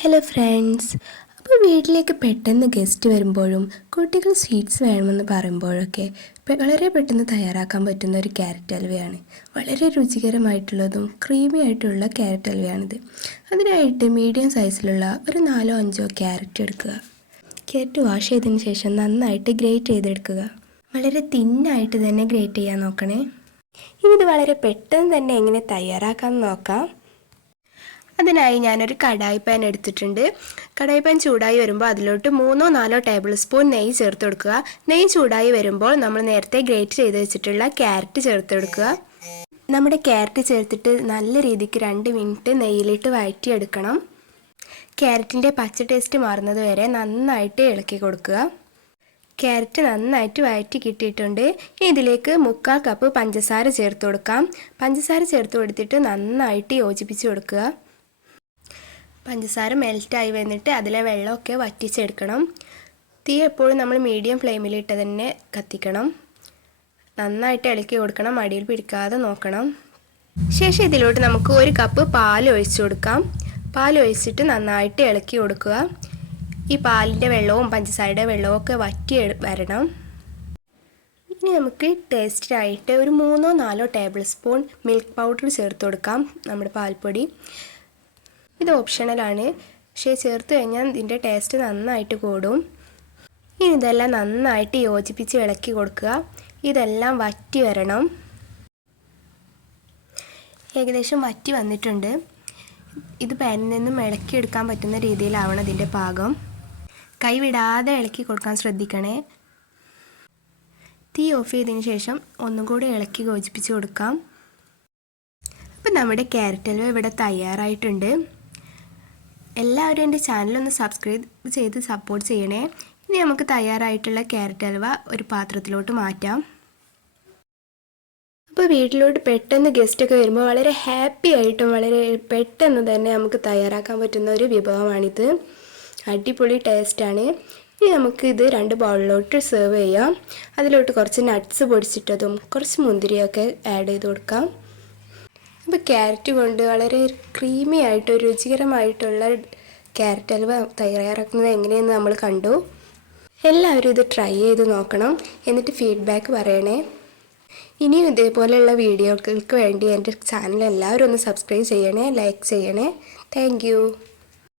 Hello friends. അപ്പോൾ വീട്ടിലേക്ക് പെട്ടെന്ന് ഗസ്റ്റ് വരുമ്പോഴും കുട്ടികൾ സ്വീറ്റ്സ് വേണമെന്ന് പറയുമ്പോഴൊക്കെ വളരെ പെട്ടെന്ന് തയ്യാറാക്കാൻ പറ്റുന്ന ഒരു ക്യാരറ്റ് ഹൽവയാണ്. വളരെ രുചികരമായിട്ടുള്ളതും ക്രീമി ആയിട്ടുള്ള ക്യാരറ്റ് ഹൽവയാണിത്. അതിനായിട്ട് മീഡിയം സൈസിലുള്ള ഒരു 4-5 ക്യാരറ്റ് എടുക്കുക. ക്യാരറ്റ് വാഷ് ചെയ്തതിന് ശേഷം നന്നായിട്ട് ഗ്രേറ്റ് ചെയ്തെടുക്കുക. വളരെ തിന്നായിട്ട് തന്നെ ഗ്രേറ്റ് ചെയ്യാൻ നോക്കണേ. ഇനി ഇത് വളരെ പെട്ടെന്ന് തന്നെ എങ്ങനെ തയ്യാറാക്കാമെന്ന് നോക്കാം. അതിനായി ഞാനൊരു കടായി പാൻ എടുത്തിട്ടുണ്ട്. കടായി പാൻ ചൂടായി വരുമ്പോൾ അതിലോട്ട് 3-4 ടേബിൾ സ്പൂൺ നെയ്യ് ചേർത്ത് കൊടുക്കുക. നെയ്യ് ചൂടായി വരുമ്പോൾ നമ്മൾ നേരത്തെ ഗ്രേറ്റ് ചെയ്ത് വെച്ചിട്ടുള്ള ക്യാരറ്റ് ചേർത്ത് കൊടുക്കുക. നമ്മുടെ ക്യാരറ്റ് ചേർത്തിട്ട് നല്ല രീതിക്ക് 2 മിനിറ്റ് നെയ്യിലിട്ട് വഴറ്റിയെടുക്കണം. ക്യാരറ്റിൻ്റെ പച്ച ടേസ്റ്റ് മാറുന്നത് വരെ നന്നായിട്ട് ഇളക്കി കൊടുക്കുക. ക്യാരറ്റ് നന്നായിട്ട് വഴറ്റി കിട്ടിയിട്ടുണ്ട്. ഇതിലേക്ക് 1/4 കപ്പ് പഞ്ചസാര ചേർത്ത് കൊടുക്കാം. പഞ്ചസാര ചേർത്ത് കൊടുത്തിട്ട് നന്നായിട്ട് യോജിപ്പിച്ച് കൊടുക്കുക. പഞ്ചസാര മെൽറ്റായി വന്നിട്ട് അതിലെ വെള്ളമൊക്കെ വറ്റിച്ചെടുക്കണം. തീ എപ്പോഴും നമ്മൾ മീഡിയം ഫ്ലെയിമിലിട്ട് തന്നെ കത്തിക്കണം. നന്നായിട്ട് ഇളക്കി കൊടുക്കണം, അടിയിൽ പിടിക്കാതെ നോക്കണം. ശേഷം ഇതിലോട്ട് നമുക്ക് 1 കപ്പ് പാൽ ഒഴിച്ചു കൊടുക്കാം. പാൽ ഒഴിച്ചിട്ട് നന്നായിട്ട് ഇളക്കി കൊടുക്കുക. ഈ പാലിൻ്റെ വെള്ളവും പഞ്ചസാരയുടെ വെള്ളവും ഒക്കെ വറ്റി വരണം. ഇനി നമുക്ക് ടേസ്റ്റിനായിട്ട് ഒരു 3-4 ടേബിൾ സ്പൂൺ മിൽക്ക് പൗഡർ ചേർത്ത് കൊടുക്കാം. നമ്മുടെ പാൽപ്പൊടി ഇത് ഓപ്ഷണലാണ്, പക്ഷേ ചേർത്ത് കഴിഞ്ഞാൽ ഇതിൻ്റെ ടേസ്റ്റ് നന്നായിട്ട് കൂടും. ഇനി ഇതെല്ലാം നന്നായിട്ട് യോജിപ്പിച്ച് ഇളക്കി കൊടുക്കുക. ഇതെല്ലാം വറ്റി വരണം. ഏകദേശം വറ്റി വന്നിട്ടുണ്ട്. ഇത് പാനിൽ നിന്നും ഇളക്കിയെടുക്കാൻ പറ്റുന്ന രീതിയിലാവണം ഇതിൻ്റെ പാകം. കൈവിടാതെ ഇളക്കി കൊടുക്കാൻ ശ്രദ്ധിക്കണേ. തീ ഓഫ് ചെയ്തതിന് ശേഷം ഒന്നും കൂടി ഇളക്കി യോജിപ്പിച്ച് കൊടുക്കാം. അപ്പം നമ്മുടെ ക്യാരറ്റ് ഹൽവ ഇവിടെ തയ്യാറായിട്ടുണ്ട്. എല്ലാവരും എൻ്റെ ചാനലൊന്ന് സബ്സ്ക്രൈബ് ചെയ്ത് സപ്പോർട്ട് ചെയ്യണേ. ഇനി നമുക്ക് തയ്യാറായിട്ടുള്ള ക്യാരറ്റ് ഹൽവ ഒരു പാത്രത്തിലോട്ട് മാറ്റാം. അപ്പോൾ വീട്ടിലോട്ട് പെട്ടെന്ന് ഗസ്റ്റൊക്കെ വരുമ്പോൾ വളരെ ഹാപ്പി ആയിട്ടും വളരെ പെട്ടെന്ന് തന്നെ നമുക്ക് തയ്യാറാക്കാൻ പറ്റുന്ന ഒരു വിഭവമാണിത്. അടിപൊളി ടേസ്റ്റാണ്. ഇനി നമുക്ക് ഇത് 2 ബൗളിലോട്ട് സെർവ് ചെയ്യാം. അതിലോട്ട് കുറച്ച് നട്ട്സ് പൊടിച്ചിട്ടതും കുറച്ച് മുന്തിരിയൊക്കെ ആഡ് ചെയ്ത് കൊടുക്കാം. അപ്പോൾ ക്യാരറ്റ് കൊണ്ട് വളരെ ക്രീമി ആയിട്ട് രുചികരമായിട്ടുള്ള ക്യാരറ്റ് ഹൽവ തയ്യാറാക്കുന്നത് എങ്ങനെയെന്ന് നമ്മൾ കണ്ടു. എല്ലാവരും ഇത് ട്രൈ ചെയ്ത് നോക്കണം, എന്നിട്ട് ഫീഡ്ബാക്ക് പറയണേ. ഇനിയും ഇതേപോലെയുള്ള വീഡിയോകൾക്ക് വേണ്ടി എൻ്റെ ചാനൽ എല്ലാവരും ഒന്ന് സബ്സ്ക്രൈബ് ചെയ്യണേ, ലൈക്ക് ചെയ്യണേ. താങ്ക്